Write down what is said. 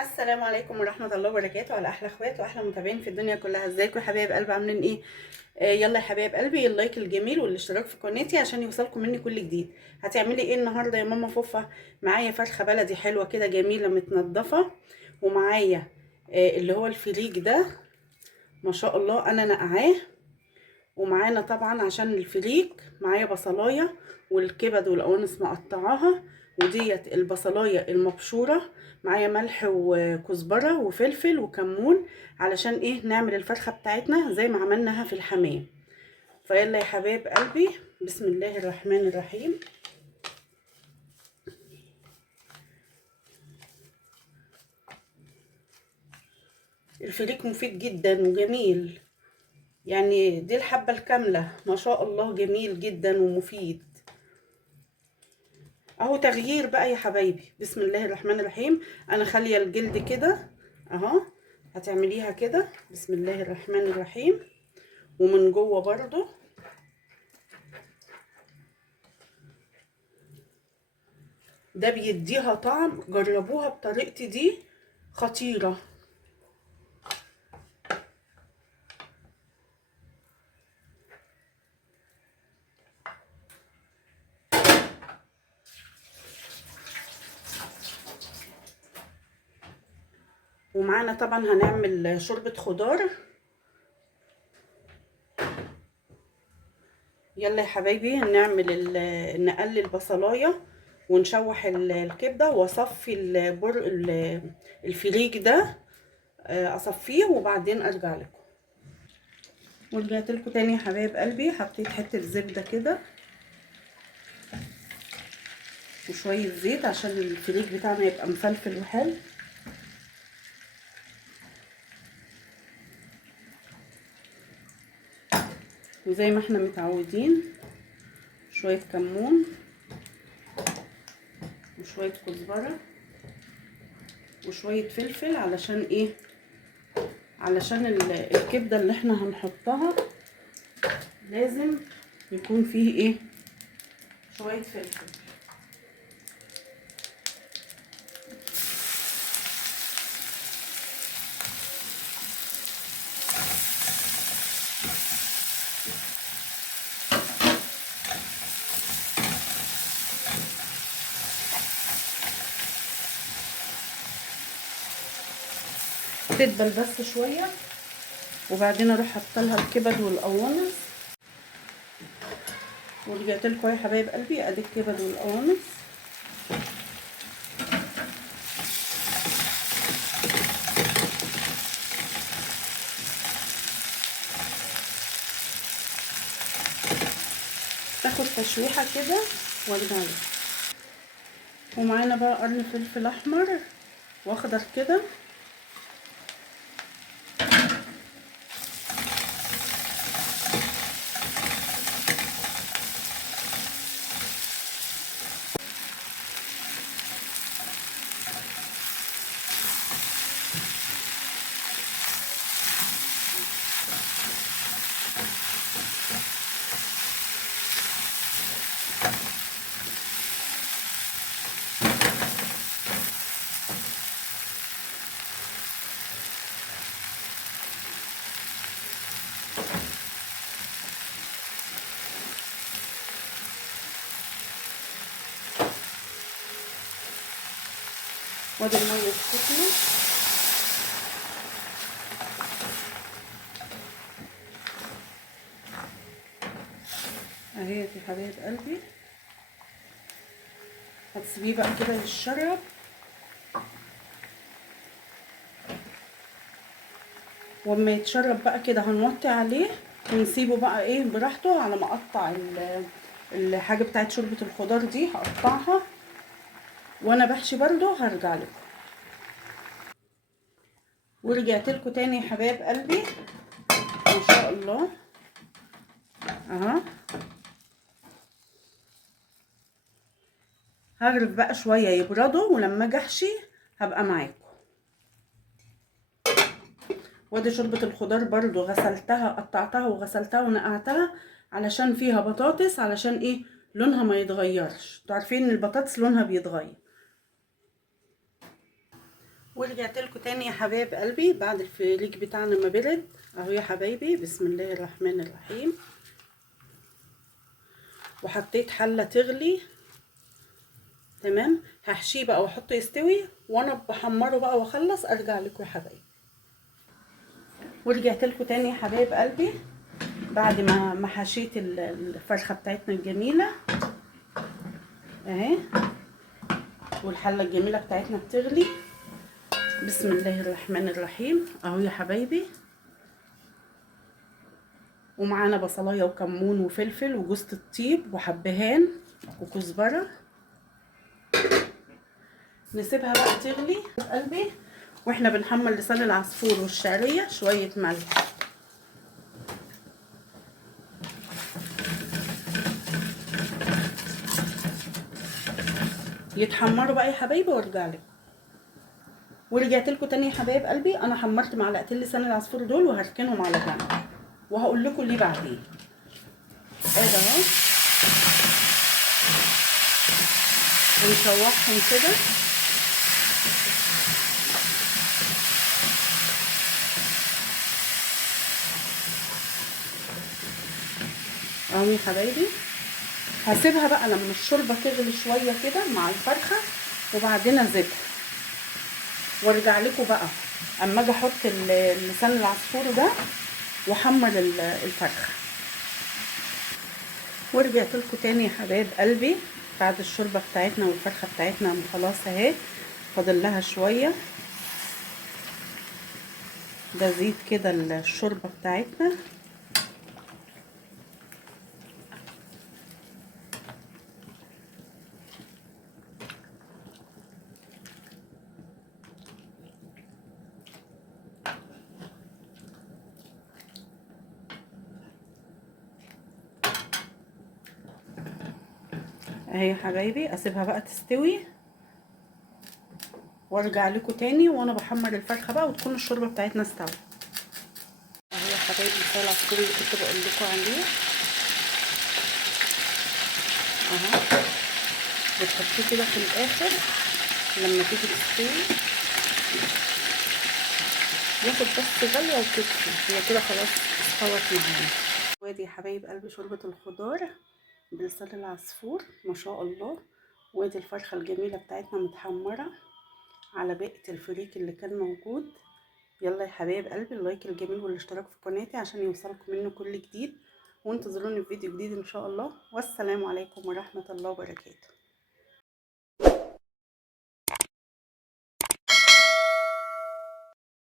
السلام عليكم ورحمة الله وبركاته على أحلى اخوات وأحلى متابعين في الدنيا كلها. ازيكم يا حبايب قلبي؟ عاملين ايه؟ يلا يا حبايب قلبي، اللايك الجميل والاشتراك في قناتي عشان يوصلكم مني كل جديد. هتعملي ايه النهاردة يا ماما فوفا؟ معايا فرخة بلدي حلوة كده جميلة متنضفة، ومعايا اللي هو الفريك ده ما شاء الله أنا نقعاه. ومعانا طبعا عشان الفريك معايا بصلايه والكبد والقوانص مقطعاها، وديت البصلايه المبشوره. معايا ملح وكزبره وفلفل وكمون علشان ايه نعمل الفرخه بتاعتنا زي ما عملناها في الحمام. فيلا يا حبايب قلبي، بسم الله الرحمن الرحيم. الفريك مفيد جدا وجميل، يعني دي الحبه الكامله ما شاء الله، جميل جدا ومفيد. اهو تغيير بقى يا حبايبي، بسم الله الرحمن الرحيم. انا خاليه الجلد كده اهو، هتعمليها كده بسم الله الرحمن الرحيم. ومن جوه برضو ده بيديها طعم، جربوها بطريقتي دي خطيره. ومعانا طبعا هنعمل شوربه خضار. يلا يا حبايبي نقلل البصلايه ونشوح الكبده، واصفي الفريك ده، اصفيه وبعدين ارجع لكم. ورجعت لكم تاني يا حبايب قلبي، حطيت حته زبده كده وشويه زيت عشان الفريك بتاعنا يبقى مفلفل وحلو. وزي ما احنا متعودين شويه كمون وشويه كزبره وشويه فلفل، علشان ايه؟ علشان الكبده اللي احنا هنحطها لازم يكون فيه ايه؟ شويه فلفل. تدبل بس شويه وبعدين اروح حاطه لها الكبد والقوانص. ورجعت لكم يا حبايب قلبي، ادي الكبد والقوانص. تاخد تشويحه كده وارجع لكم. ومعانا بقى قرن فلفل احمر واخضر كده. وادي الميه السخنه. اهي يا حبايب قلبي، هتسيبيه بقى كده يتشرب. واما يتشرب بقى كده هنوطي عليه ونسيبه بقى ايه براحته، على ما اقطع الحاجه بتاعت شوربه الخضار دي هقطعها. وانا بحشي برضو هرجع لكم. ورجعت لكم تاني يا حبايب قلبي ما شاء الله اهو. هغرف بقى شويه يبردوا، ولما اجي احشي هبقى معاكم. وادي شوربه الخضار برضو غسلتها، قطعتها وغسلتها ونقعتها علشان فيها بطاطس، علشان ايه؟ لونها ما يتغيرش. انتوا عارفين ان البطاطس لونها بيتغير. ورجعت لكم تاني يا حبايب قلبي بعد الفريك بتاعنا ما برد اهو يا حبايبي. بسم الله الرحمن الرحيم. وحطيت حله تغلي. تمام، هحشيه بقى واحطه يستوي، وانا بحمره بقى واخلص ارجع لكم يا حبايبي. ورجعت لكم تاني يا حبايب قلبي بعد ما حشيت الفرخه بتاعتنا الجميله اهي، والحله الجميله بتاعتنا بتغلي. بسم الله الرحمن الرحيم اهو يا حبايبي. ومعانا بصلايه وكمون وفلفل وجوز الطيب وحبهان وكزبره. نسيبها بقى تغلي في قلبي، واحنا بنحمر لسان العصفور والشعريه شويه ملح. يتحمروا بقى يا حبايبي وارجع لكم. ورجعت لكم تاني يا حبايب قلبي. انا حمرت معلقتين لسان العصفور دول وهركنهم على جنب، وهقول لكم ليه بعدين. ادي اهو ونشوحهم كده. اهو يا حبايبي. هسيبها بقى لما الشوربه تغلي شويه كده مع الفرخه، وبعدين اسيبها وارجع لكم بقى اما اجي احط لسان العصفور ده واحمر الفرخه. ورجعت لكم تاني يا حبايب قلبي بعد الشوربه بتاعتنا والفرخه بتاعتنا خلاص اهي، فاضل لها شويه. ده زيت كده الشوربه بتاعتنا. اهي يا حبايبي، اسيبها بقى تستوي وارجع لكم تاني وانا بحمر الفرخه بقى وتكون الشوربه بتاعتنا استوت. اهي يا حبايبي لسان العصفور اللي كنت بقول لكم عليه اهو، بتحطيه كده في الاخر لما تيجي تستوي، ياخد بس غلوه وتطفي، هي كده خلاص استوت معانا. وادي يا حبايب قلبي شوربه الخضار بلسان العصفور ما شاء الله. وادي الفرخه الجميله بتاعتنا متحمره على بقيه الفريك اللي كان موجود. يلا يا حبايب قلبي، اللايك الجميل والاشتراك في قناتي عشان يوصلكم منه كل جديد، وانتظروني في فيديو جديد ان شاء الله. والسلام عليكم ورحمه الله وبركاته.